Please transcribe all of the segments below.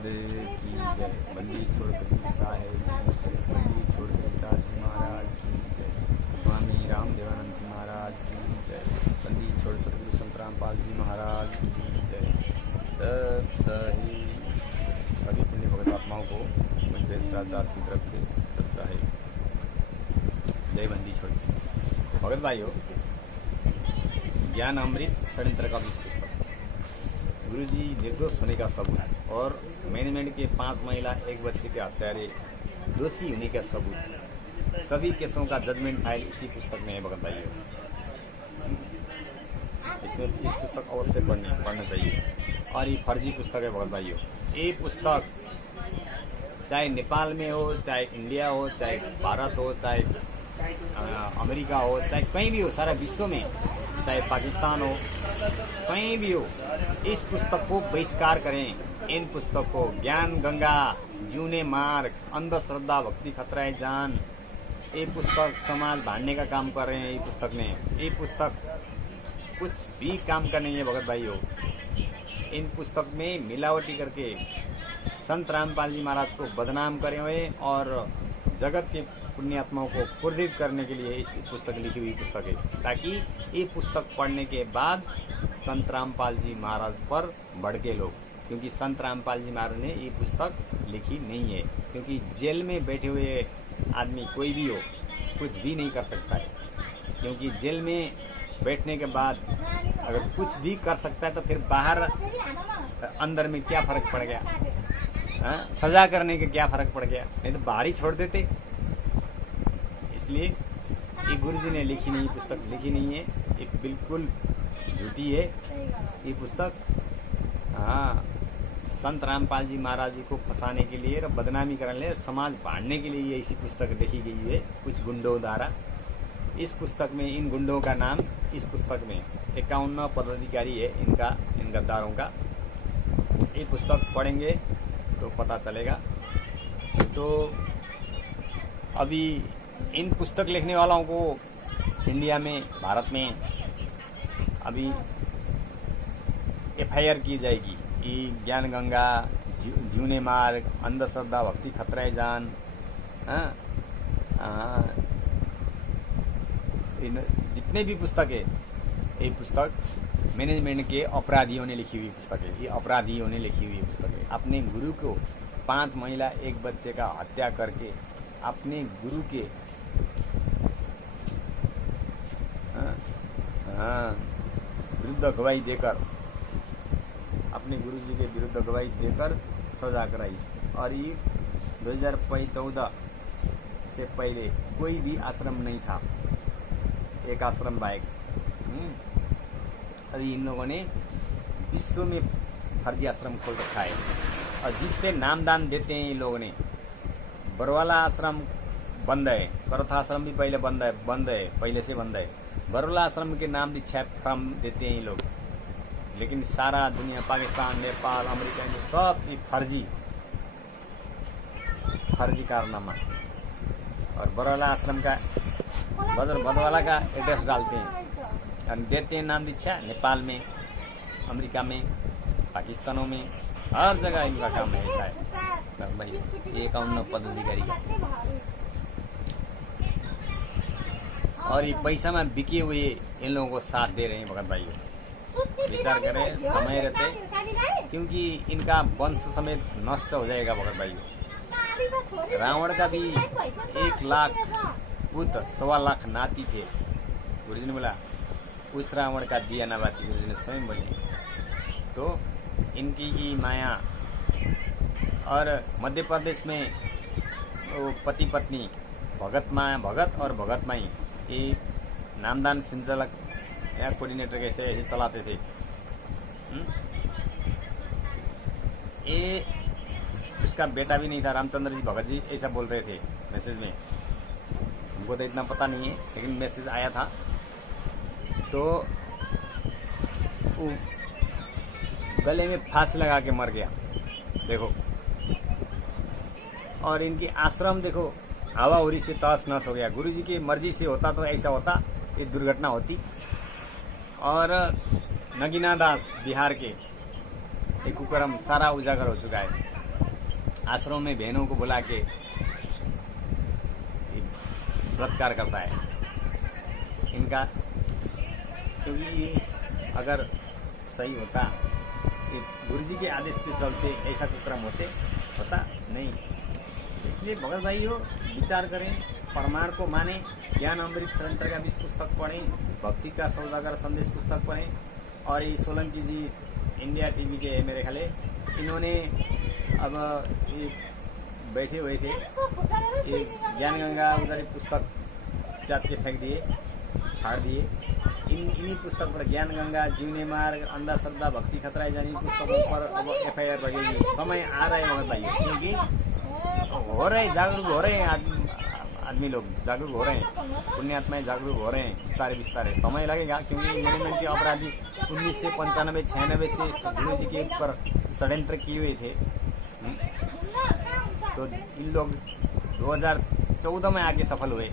महादेव की जय। बंदी छोड़ साहेब बंदी छोड़ पिताजी महाराज की जय। स्वामी रामदेवानंद जी महाराज की जय। बंदी छोड़ सतगुरु संत रामपाल जी महाराज की जय। सभी पुण्य भगत आत्माओं को वेंकटेश दास की तरफ से सब साहेब जय। बंदी छोड़ भगत भाइयों, ज्ञान अमृत षड्यंत्र का 20 पुस्तक, गुरुजी निर्दोष होने का सबूत और मैनेजमेंट के 5 महिला 1 बच्चे के हत्यारे दोषी होने का सबूत, सभी केसों का जजमेंट फाइल इसी पुस्तक में है भगत भाइयों। इसमें इस पुस्तक अवश्य पढ़ना चाहिए और ये फर्जी पुस्तक है भगत भाइयों। ये पुस्तक चाहे नेपाल में हो, चाहे इंडिया हो, चाहे भारत हो, चाहे अमेरिका हो, चाहे कहीं भी हो, सारा विश्व में, चाहे पाकिस्तान हो, कहीं भी हो, इस पुस्तक को बहिष्कार करें। इन पुस्तक को ज्ञान गंगा, जीने मार्ग, अंधश्रद्धा भक्ति खतरा है जान, ये पुस्तक समाज बांटने का काम कर रहे हैं। ये पुस्तक में, ये पुस्तक कुछ भी काम का नहीं है भगत भाइयों। इन पुस्तक में मिलावटी करके संत रामपाल जी महाराज को बदनाम करे हुए और जगत के पुण्यात्माओं को क्रोधित करने के लिए इस पुस्तक लिखी हुई पुस्तक है, ताकि ये पुस्तक पढ़ने के बाद संत रामपाल जी महाराज पर भड़के लोग, क्योंकि संत रामपाल जी महाराज ने ये पुस्तक लिखी नहीं है। क्योंकि जेल में बैठे हुए आदमी कोई भी हो कुछ भी नहीं कर सकता है, क्योंकि जेल में बैठने के बाद अगर कुछ भी कर सकता है तो फिर बाहर अंदर में क्या फर्क पड़ गया? सजा करने के क्या फर्क पड़ गया? नहीं तो बाहर ही छोड़ देते। इसलिए ये गुरुजी ने लिखी नहीं, पुस्तक लिखी नहीं है, ये बिल्कुल झूठी है ये पुस्तक। हाँ, संत रामपाल जी महाराज जी को फंसाने के लिए और बदनामी करने और समाज बांटने के लिए ये ऐसी पुस्तक लिखी गई है कुछ गुंडों द्वारा। इस पुस्तक में इन गुंडों का नाम इस पुस्तक में 51 पदाधिकारी है इनका, इन गद्दारों का। ये पुस्तक पढ़ेंगे तो पता चलेगा। तो अभी इन पुस्तक लिखने वालों को इंडिया में, भारत में अभी FIR की जाएगी। ये ज्ञान गंगा, जीने मार्ग, अंधश्रद्धा भक्ति खतरा है जान, जितने भी पुस्तक है, ये पुस्तक मैनेजमेंट के अपराधियों ने लिखी हुई पुस्तक है। ये अपराधियों ने लिखी हुई पुस्तक है। अपने गुरु को 5 महिला 1 बच्चे का हत्या करके अपने गुरु के विरुद्ध गवाही देकर, अपने गुरु जी के विरुद्ध गवाही देकर सजा कराई। और ये 2014 से पहले कोई भी आश्रम नहीं था, एक आश्रम बाइक। अभी इन लोगों ने विश्व में फर्जी आश्रम खोल रखा है और जिस पे नामदान देते हैं ये लोगों ने। बरवाला आश्रम बंद है, करथा आश्रम भी पहले बंद है, पहले से बंद है। बरवाला आश्रम के नाम दीक्षा फॉर्म देते हैं ये लोग, लेकिन सारा दुनिया, पाकिस्तान, नेपाल, अमेरिका में सब ये फर्जी कारनामा। और बरवाला आश्रम का बरवाला का एड्रेस डालते हैं और देते हैं नाम दीक्षा। नेपाल में, अमेरिका में, पाकिस्तानों में, हर जगह इनका काम है ऐसा है भाई। ये 51 पदाधिकारी का, और ये पैसा में बिके हुए इन लोगों को साथ दे रहे हैं भगत भाइयों। विचार करें समय रहते, क्योंकि इनका वंश समेत नष्ट हो जाएगा भगत भाइयों। रावण का भी 1 लाख पुत्र, 1.25 लाख नाती थे। गुरुजी ने बोला उस रावण का दिया ना बाती, गुरुजी ने स्वयं बोले। तो इनकी ये माया। और मध्य प्रदेश में वो पति पत्नी भगत और भगत माई, ये नामदान संचालक या कोऑर्डिनेटर कैसे ऐसे चलाते थे। ये उसका बेटा भी नहीं था, रामचंद्र जी भगत जी ऐसा बोल रहे थे मैसेज में। हमको तो इतना पता नहीं है, लेकिन मैसेज आया था। तो गले में फांसी लगा के मर गया देखो। और इनकी आश्रम देखो, हवा उरी से तहस नहस हो गया। गुरुजी की मर्जी से होता तो ऐसा होता, ये दुर्घटना होती। और नगीना दास बिहार के एक कुकर्म सारा उजागर हो चुका है। आश्रम में बहनों को बुला के बलात्कार करता है इनका, क्योंकि ये अगर सही होता, ये गुरु जी के आदेश से चलते, ऐसा कुक्रम होता नहीं। इसलिए भगत भाइयों विचार करें, प्रमाण को माने, ज्ञान अमृत षड्यंत्र का 20 पुस्तक पढ़ें, भक्ति का सौदागर संदेश पुस्तक पढ़ें, और ये सोलंकी जी इंडिया टीवी के है मेरे ख्याल, इन्होंने अब ये बैठे हुए थे, ये ज्ञान गंगा उधर पुस्तक चाट के फेंक दिए, फाड़ दिए। इन्हीं पुस्तक पर ज्ञान गंगा, जीवने मार्ग, अंधश्रद्धा, भक्ति खतरा है, जानी पुस्तकों पर अब FIR लगेगी। समय आ रहा है मगर भाई, क्योंकि हो रहे जागरूक हो रहे हैं आदमी लोग जागरूक हो रहे हैं, पुण्यात्माएं जागरूक हो रहे हैं, विस्तार समय लगेगा। क्योंकि मनोरंजन के अपराधी 1995-96 से गुरु जी के ऊपर षड्यंत्र किए हुए थे, तो इन लोग 2014 में आके सफल हुए।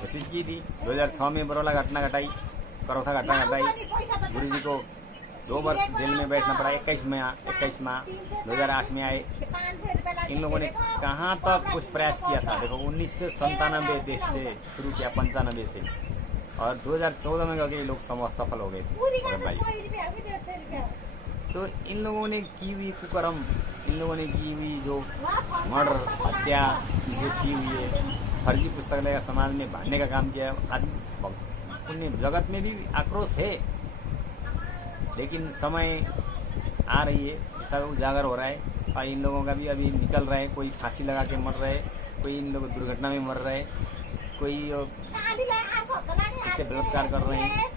कोशिश की थी 2006 में बरौला घटना घटाई, करौथा घटना घटाई, गुरु जी को 2 वर्ष जेल में बैठना पड़ा। 21 माह 2008 में आए। इन लोगों ने कहाँ तक कुछ प्रयास किया था, देखो 1997 से शुरू किया, 95 से, और 2014 में ये लोग सफल हो गए भाई। तो इन लोगों ने की हुई कुकर्म, इन लोगों ने की हुई जो मर्डर, हत्या जो की हुई है, फर्जी पुस्तकालय का समाज में बांधने का काम किया है। आदमी जगत में भी आक्रोश है, लेकिन समय आ रही है, इसका उजागर हो रहा है, और इन लोगों का भी अभी निकल रहा है। कोई फांसी लगा के मर रहे, कोई इन लोग दुर्घटना में मर रहे, कोई इससे बलात्कार कर रहे हैं।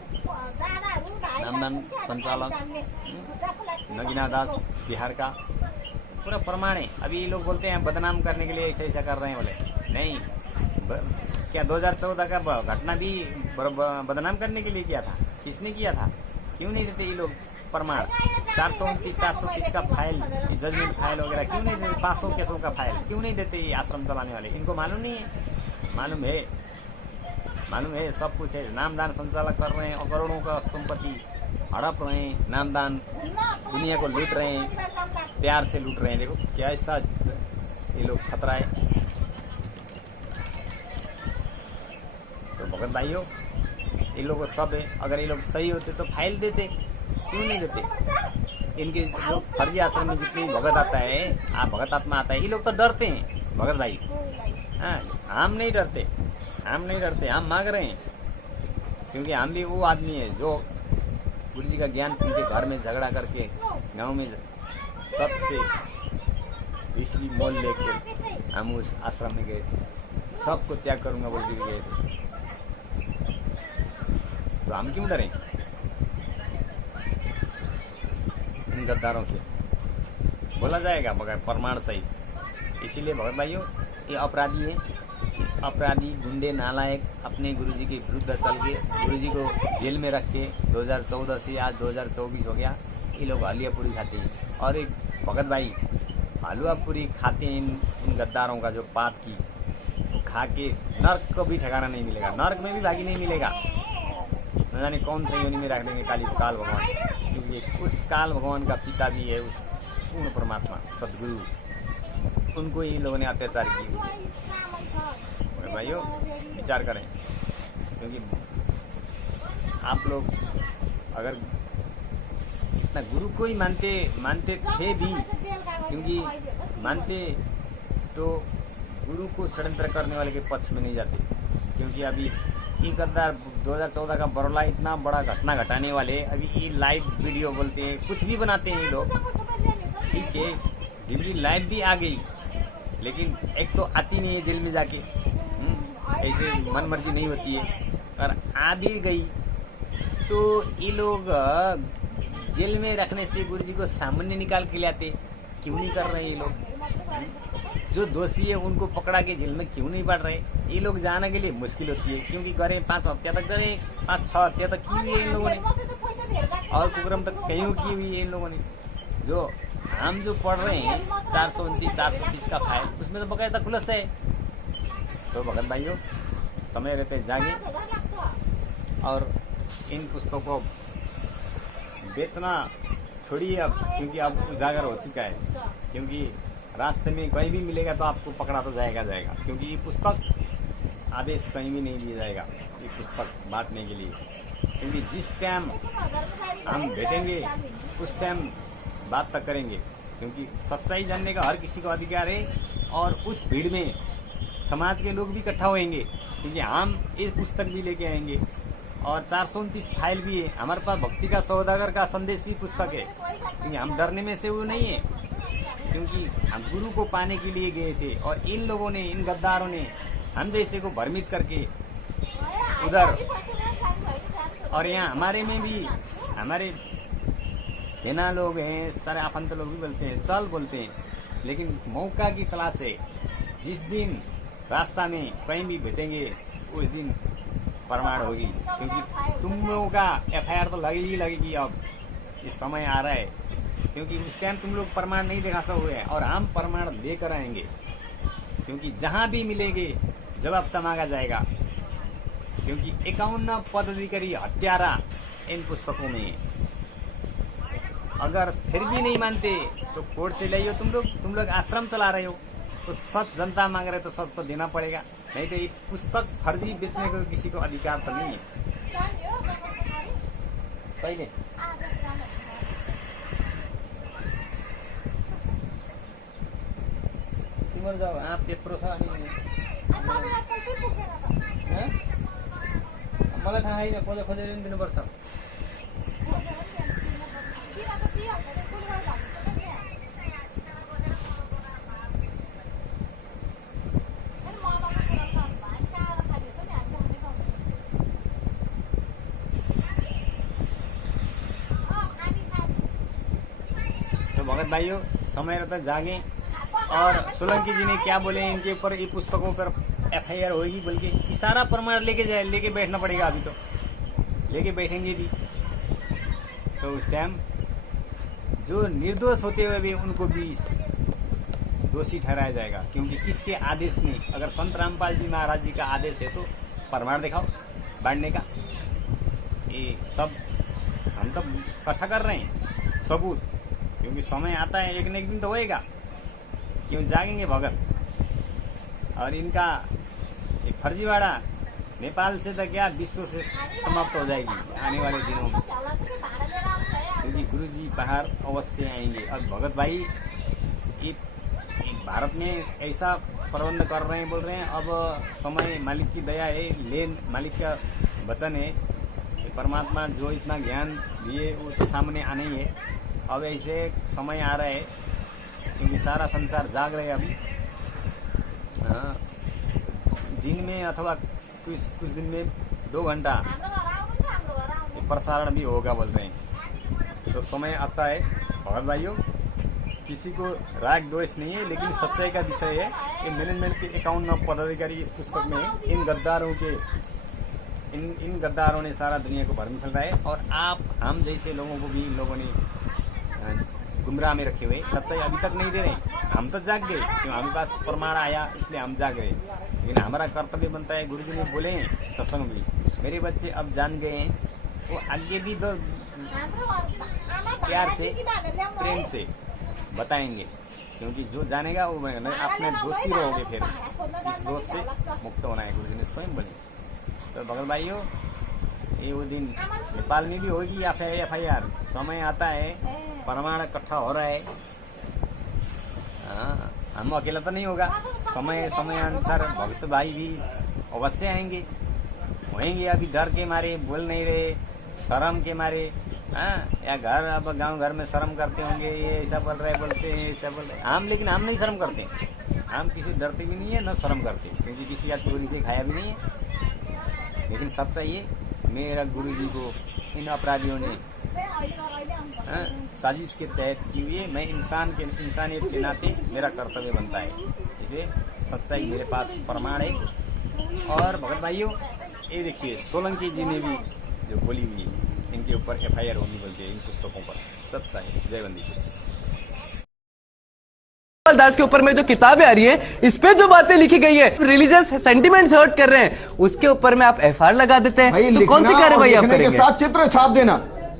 नामदान संचालक नगीना दास बिहार का पूरा प्रमाण है। अभी ये लोग बोलते हैं बदनाम करने के लिए ऐसा कर रहे हैं, बोले नहीं, क्या 2014 का घटना भी बदनाम करने के लिए किया था? किसने किया था? क्यों नहीं देते ये लोग प्रमाण? 429, 430 का फाइल, जजमेंट फाइल वगैरह क्यों नहीं देते? 500 केसों का फाइल क्यों नहीं देते ये आश्रम चलाने वाले? इनको मालूम नहीं है? मालूम है, सब कुछ है। नामदान संचालक कर रहे हैं और करोड़ों का संपत्ति हड़प रहे हैं, नामदान दुनिया को लूट रहे हैं, प्यार से लूट रहे हैं। देखो क्या ऐसा ये लोग खतरा है। तो भगत भाइयों, ये लोग सब है, अगर ये लोग सही होते तो फाइल देते, क्यों नहीं देते? इनके जो फर्जी आश्रम में जितनी भगत आता है, भगत आत्मा आता है, ये लोग तो डरते हैं भगत भाई। हाँ, हम नहीं डरते, हम मांग रहे हैं, क्योंकि हम भी वो आदमी है जो गुरु जी का ज्ञान सुन के घर में झगड़ा करके गांव में सबसे विश्वी मोल लेके हम उस आश्रम में गए थे। सबको त्याग करूंगा बोल के गए थे, तो हम क्यों डरें इन गद्दारों से? बोला जाएगा बगैर प्रमाण सही। इसीलिए भगत भाइयों, ये अपराधी हैं, अपराधी, गुंडे, नालायक अपने गुरुजी के विरुद्ध चल के गुरुजी को जेल में रख के 2014 से आज 2024 हो गया, ये लोग हलुआ पूरी खाते हैं। और एक भगत भाई हलुआ पूरी खाते हैं इन गद्दारों का जो पाप की, खा के नर्क को भी ठिकाना नहीं मिलेगा, नर्क में भी भागी नहीं मिलेगा। न जाने कौन सी योनि में रख देंगे काल भगवान, क्योंकि उस काल भगवान का पिता भी है, उस पूर्ण परमात्मा सदगुरु, उनको इन लोगों ने अत्याचार किए। भाइयों विचार करें, क्योंकि आप लोग अगर इतना गुरु को ही मानते थे भी, क्योंकि मानते तो गुरु को षड्यंत्र करने वाले के पक्ष में नहीं जाते। क्योंकि अभी ये गद्दार 2014 का बरौला इतना बड़ा घटना घटाने वाले अभी ये लाइव वीडियो बोलते हैं, कुछ भी बनाते हैं ये लोग, ठीक है, डिबली लाइव भी आ गई, लेकिन एक तो आती नहीं है जेल में जाके, ऐसे मन मर्जी नहीं होती है, और आ भी गई तो ये लोग जेल में रखने से गुरु जी को सामने निकाल के लाते, क्यों नहीं कर रहे ये लोग? जो दोषी है उनको पकड़ा के जेल में क्यों नहीं बढ़ रहे? ये लोग जाने के लिए मुश्किल होती है, क्योंकि करे 5 हत्या तक करे, 5-6 हत्या तक की हुई है इन लोगों ने, और कुकर्म तक कहीं की हुई है इन लोगों ने। जो हम जो पढ़ रहे हैं 429, 430 का फाइल, उसमें तो बकायदा खुलस है। तो भगत भाइयों, समय रहते जागे और इन पुस्तकों को बेचना छोड़िए अब, क्योंकि अब उजागर हो चुका है। क्योंकि रास्ते में कहीं भी मिलेगा तो आपको पकड़ा तो जाएगा। क्योंकि ये पुस्तक आदेश कहीं भी नहीं दिया जाएगा ये पुस्तक बांटने के लिए। क्योंकि जिस टाइम हम बैठेंगे उस टाइम बात तक करेंगे। क्योंकि सच्चाई जानने का हर किसी को अधिकार है, और उस भीड़ में समाज के लोग भी इकट्ठा होंगे। क्योंकि हम इस पुस्तक भी लेके आएंगे, और 429 फाइल भी है हमारे पास। भक्ति का सौदागर का संदेश की पुस्तक है। क्योंकि हम डरने में से वो नहीं है, क्योंकि हम गुरु को पाने के लिए गए थे, और इन लोगों ने, इन गद्दारों ने हम जैसे को भ्रमित करके उधर, और यहाँ हमारे में भी हमारे सेना लोग हैं, सारे आपंत लोग भी बोलते हैं, चल बोलते हैं, लेकिन मौका की तलाश है। जिस दिन रास्ता में कहीं भी बैठेंगे उस दिन प्रमाण होगी। क्योंकि तुम लोगों का FIR तो लगेगी। अब ये समय आ रहा है, क्योंकि उस टाइम तुम लोग प्रमाण नहीं दिखा सकते हैं, और हम प्रमाण लेकर आएंगे। क्योंकि जहां भी मिलेंगे जवाब मांगा जाएगा। क्योंकि 51 पदाधिकारी हत्यारा इन पुस्तकों में है। अगर फिर भी नहीं मानते तो कोर्ट से लाइए। तुम लोग आश्रम चला रहे हो, तो सच जनता मांग रहे तो सच तो देना पड़ेगा। नहीं तो ये पुस्तक फर्जी बेचने को किसी को अधिकार तो नहीं है। पहले तिम्रो जाऊ आप त्यत्रो छ अनि मलाई थाहा छैन, खोजेर नि दिनुपर्छ। तो भगत भाइयों, समय रहता जागे। और सोलंकी जी ने क्या बोले इनके ऊपर, ये पुस्तकों पर FIR होगी, बल्कि सारा प्रमाण लेके बैठना पड़ेगा। अभी तो लेके बैठेंगे भी, तो उस टाइम जो निर्दोष होते हुए भी उनको भी दोषी ठहराया जाएगा। क्योंकि किसके आदेश ने, अगर संत रामपाल जी महाराज जी का आदेश है तो प्रमाण दिखाओ बांटने का। ये सब हम तो इकट्ठा कर रहे हैं सबूत। क्योंकि समय आता है, एक न एक दिन तो होएगा। क्यों जागेंगे भगत। और इनका एक फर्जीवाड़ा नेपाल से तो क्या विश्व से समाप्त हो जाएगी आने वाले दिनों में। क्योंकि गुरु जी बाहर अवश्य आएंगे। अब भगत भाई ये भारत में ऐसा प्रबंध कर रहे हैं, बोल रहे हैं अब समय मालिक की दया है, लेन मालिक का वचन है। परमात्मा जो इतना ज्ञान दिए वो तो सामने आना ही है। अब ऐसे समय आ रहा है, क्योंकि सारा संसार जाग रहे हैं अभी। हाँ, दिन में अथवा कुछ दिन में 2 घंटा प्रसारण भी होगा बोल रहे हैं। तो समय आता है भगत भाइयों, किसी को राग दोष नहीं है, लेकिन सच्चाई का विषय है। ये मैनेजमेंट के 51 पदाधिकारी इस पुस्तक में है। इन गद्दारों ने सारा दुनिया को भ्रम फैलाया है, और हम जैसे लोगों को भी इन लोगों ने गुमराह में रखे हुए। सच्चाई अभी तक नहीं दे रहे। हम तो जाग गए, क्यों हमारे पास प्रमाण आया इसलिए हम जाग गए। लेकिन हमारा कर्तव्य बनता है, गुरुजी ने बोले हैं सत्संग भी, मेरे बच्चे अब जान गए हैं, वो आगे भी तो प्यार से प्रेम से बताएंगे। क्योंकि जो जानेगा वो अपने दोषी रहोगे, फिर इस दोष से मुक्त होना है, गुरुजी ने स्वयं बोले। तो भगत भाइयों, ये वो दिन नेपाल में भी होगी FIR। समय आता है, प्रमाण इकट्ठा हो रहा है। हाँ, हम अकेला तो नहीं होगा। समय अनुसार भक्त भाई भी अवश्य आएंगे, होंगे। अभी डर के मारे बोल नहीं रहे, शर्म के मारे। हाँ, या अब गांव घर में शर्म करते होंगे, ये ऐसा बोल रहे, बोलते हैं ऐसा बोल रहे। लेकिन हम नहीं शर्म करते। हम किसी डरते भी नहीं है, न शर्म करते, क्योंकि किसी का चोरी से खाया भी नहीं है। लेकिन सब चाहिए, मेरा गुरु जी को इन अपराधियों ने साजिश के तहत की हुई है। मैं इंसानियत के नाते मेरा कर्तव्य बनता है, इसलिए सच्चाई मेरे पास प्रमाण है। और भगत भाइयों, ये देखिए सोलंकी जी ने भी जो बोली हुई है, इनके ऊपर FIR होगी बोलते हैं, इन पुस्तकों पर। सच्चाई। जय वंदे दास के ऊपर में जो किताबें आ रही है, इस पे जो बातें लिखी गई है, रिलीजियस सेंटिमेंट्स हर्ट कर रहे हैं, उसके ऊपर में आप FIR लगा देते हैं। तो कौन सी कार्रवाई आप करेंगे? साथ चित्र छाप देना,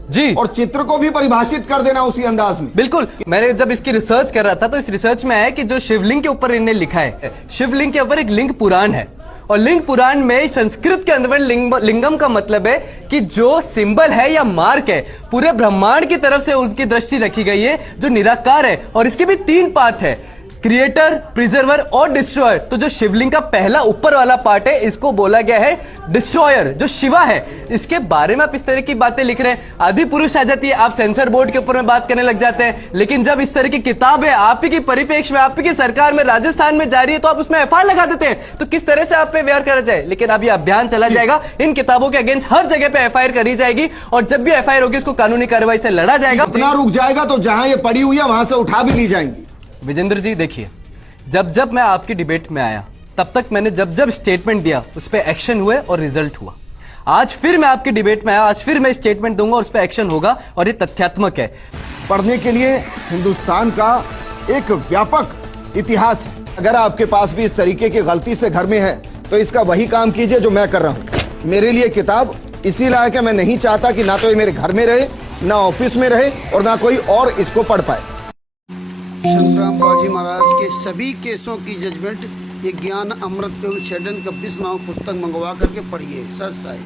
जी। और चित्र को भी परिभाषित कर देना उसी अंदाज में। बिल्कुल, मैंने जब इसकी रिसर्च कर रहा था तो इस रिसर्च में आया कि जो शिवलिंग के ऊपर इन्हें लिखा है, शिवलिंग के ऊपर एक लिंग पुराण है, और लिंग पुराण में संस्कृत के अंदर लिंगम का मतलब है कि जो सिंबल है या मार्क है, पूरे ब्रह्मांड की तरफ से उसकी दृष्टि रखी गई है, जो निराकार है, और इसके भी 3 पार्ट है, क्रिएटर, प्रिजर्वर और डिस्ट्रॉयर। तो जो शिवलिंग का पहला ऊपर वाला पार्ट है, इसको बोला गया है डिस्ट्रॉयर, जो शिवा है। इसके बारे में आप इस तरह की बातें लिख रहे हैं, आदि पुरुष आ जाती है, आप सेंसर बोर्ड के ऊपर में बात करने लग जाते हैं। लेकिन जब इस तरह की किताब है, आप ही की परिप्रेक्ष्य में, आप ही की सरकार में, राजस्थान में जा रही है, तो आप उसमें एफआईआर लगा देते हैं। तो किस तरह से आप पे व्यवहार करा जाए? लेकिन अभी अभियान चला जाएगा, इन किताबों के अगेंस्ट हर जगह पे एफआईआर करी जाएगी, और जब भी एफआईआर होगी इसको कानूनी कार्रवाई से लड़ा जाएगा। इतना रुक जाएगा तो जहां ये पड़ी हुई है वहां से उठा भी ली जाएंगी। विजेंद्र जी देखिए, जब मैं आपकी डिबेट में आया, तब तक मैंने जब स्टेटमेंट दिया, उस पर एक्शन हुए और रिजल्ट हुआ। आज फिर मैं आपकी डिबेट में आया, आज फिर मैं स्टेटमेंट दूंगा और उस पर एक्शन होगा, और ये तथ्यात्मक है। पढ़ने के लिए हिंदुस्तान का एक व्यापक इतिहास है। अगर आपके पास भी इस तरीके की गलती से घर में है तो इसका वही काम कीजिए जो मैं कर रहा हूं। मेरे लिए किताब इसी लायक है, मैं नहीं चाहता कि ना तो ये मेरे घर में रहे, ना ऑफिस में रहे, और ना कोई और इसको पढ़ पाए। संतराम बाजी महाराज के सभी केसों की जजमेंट ये ज्ञान अमृत एवं षड्यंत्र 26 नाम पुस्तक मंगवा करके पढ़िए। सच साई।